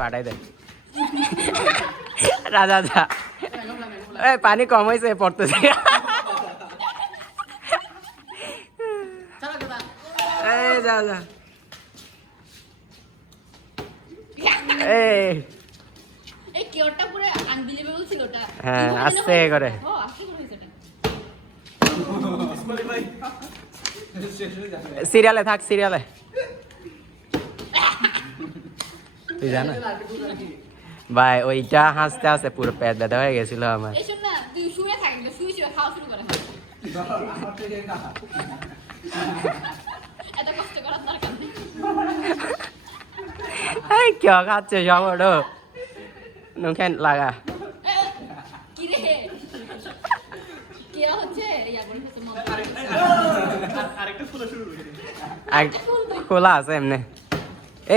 পাঠাই দে রাজা যা পানি কম হয়েছে পড়তেছে যা যা হ্যাঁ আস্তে করে সিরিয়ালে থাক সিরিয়ালে তুই জানা ভাই ওইটা হাসতে হাসতে পুরো পেট ব্যথা হয়ে গেছিল আমার কেউ খাচ্ছে সব ওটো নুখেন লাগা খোলা আছে এমনি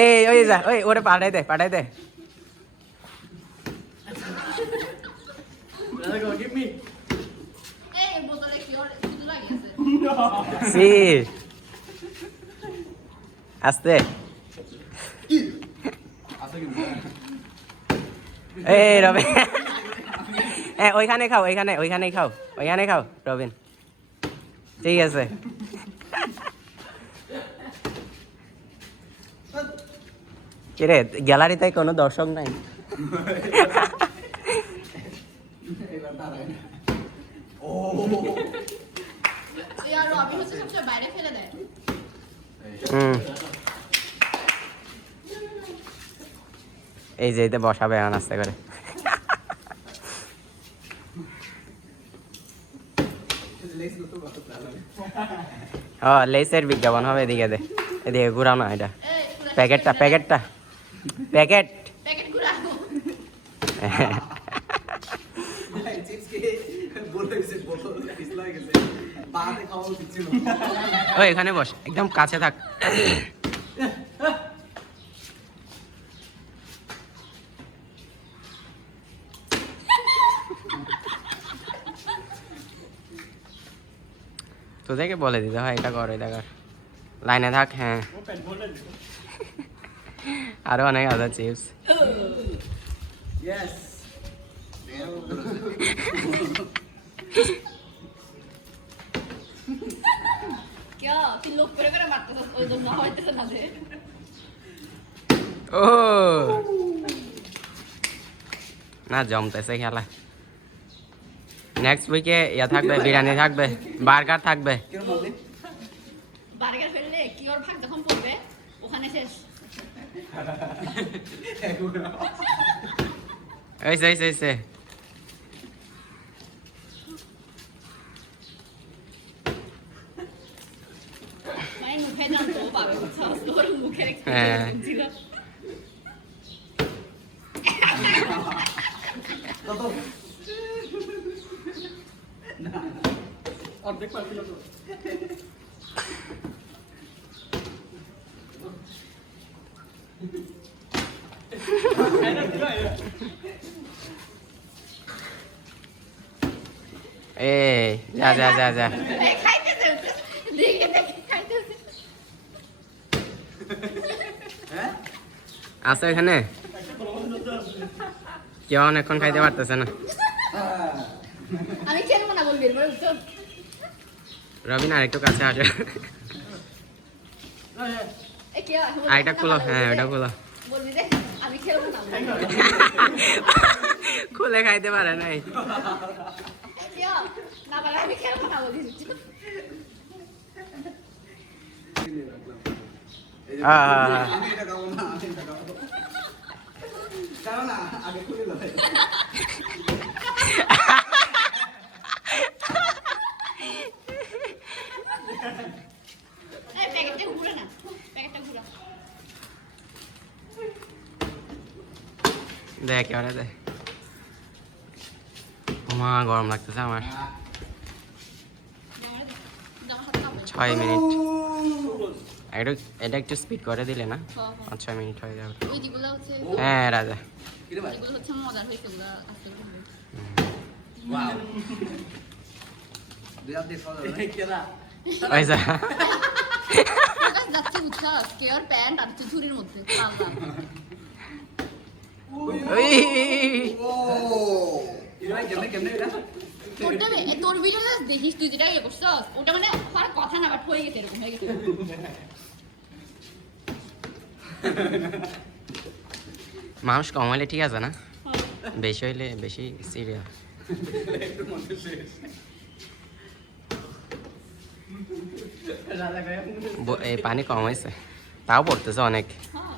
এই ওই যা ওই ওরে পাঠাই দে আস্তে এই রবিন ওইখানে খাও রবিন ঠিক আছে কিরে গ্যালারিতে কোনো দর্শক নাই এই যে এতে বসাবে এখন আস্তে করে লেসের বিজ্ঞাপন হবে এদিকে ঘুরাও না এটা প্যাকেট ওই এখানে বস একদম কাছে থাক তোদেরকে বলে দিতে হয় এটা কর লাইনে থাক হ্যাঁ আরো অনেক আছে চিপস ও না জমতেছে খেলা নেক্সট উইকে ইয়া থাকবে বিরিয়ানি থাকবে বার্গার থাকবে বার্গার ফেললে কি ওর ভাগ যখন পড়বে ওখানে শেষ এই মানে মুখে না তো পাবে তোর মুখে হ্যাঁ অর্ধেক পারছিল তো এই যা খাইতেছে দেখে খাইতেছে আছে এখানে কেউ অনেকক্ষণ খাইতে পারতেছে না আমি খেলবো না বলবি রবিন আরেকটু কাছে আসে আরেকটা খোলো হ্যাঁ ওটা খোলো আমি খেলবো না খুলে খাইতে পারে নাই আমি খেলবো না বলি আগে খুলে দেখ এবারে দেখ মা গরম লাগতেছে আমার 6 মিনিট এটা একটু স্পিড করে দিলে না 5-6 মিনিট হয়ে যাবে হ্যাঁ রাজা কিরে ভাই এগুলো হচ্ছে মজার হয়েছে ওগুলো আস্তে করে ওয়াও দুই আপনি খাওয়া যাবে কেনা পয়সা ফোকাস যাচ্ছে বুঝছস কেয়ার প্যান্ট আর ঝুড়ির মধ্যে আলাদা ওই ও কিরে ভাই কেমনে কেমনে এটা তোর ভিডিওটা দেখিস তুই যেটা ইয়ে করছস ওটা মানে আর কথা না বাট হয়ে গেছে এরকম হয়ে গেছে মানুষ কম হলে ঠিক আছে না বেশি হইলে বেশি সিরিয়াস একটু মনে শেষ রাজা গায়ে এই পানি কম হয়েছে তাও পড়তেছে অনেক হ্যাঁ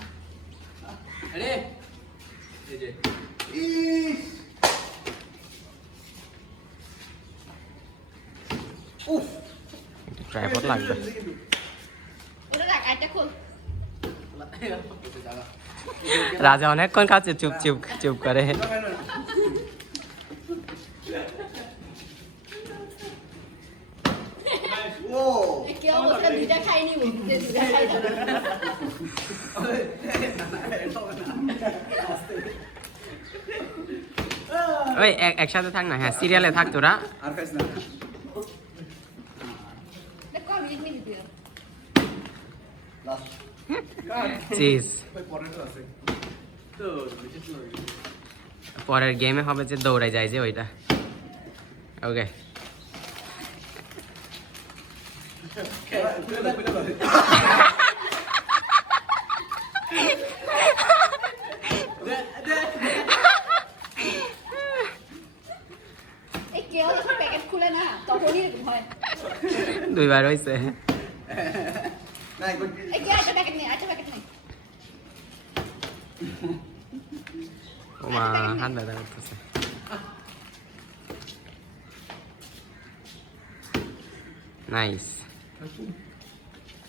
আরে এই যে উফ ট্রাইপড লাগবে ওটা রাখ আইটা খোল রাজা অনেকক্ষণ খাচ্ছে চুপ চুপ চুপ করে ও কে অবস্থা দুইটা খাইনি বলতে দুইটা খাই যাবে ওই একসাথে থাক না হ্যাঁ সিরিয়ালে থাক তোরা আর খাইছ না দেখো আমি মিনিট দিও লাস্ট চিজ পরে তো আছে তো বিশেষ নয় পরের গেমে হবে যে দৌড়ে যায় যে ওইটা ওকে এই কেউ যখন প্যাকেট খুলে না তখনই এরকম হয় দুইবার হয়েছে না একবার এই কে একটা প্যাকেট নেই একটা প্যাকেট নেই ও মা হাত ব্যথা করতেছে নাইস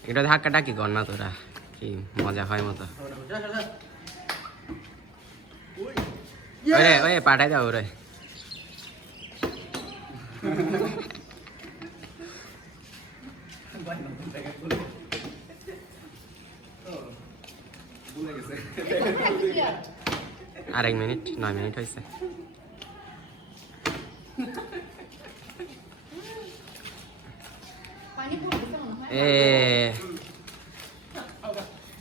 এটা ধাক্কাটা কি কর না তোরা কি মজা হয় মতো ওরে ওই পাঠাই দাও ওরে ভুলে গেছে আরেক মিনিট 9 মিনিট হয়েছে পানি পড়ছে মনে হয় এ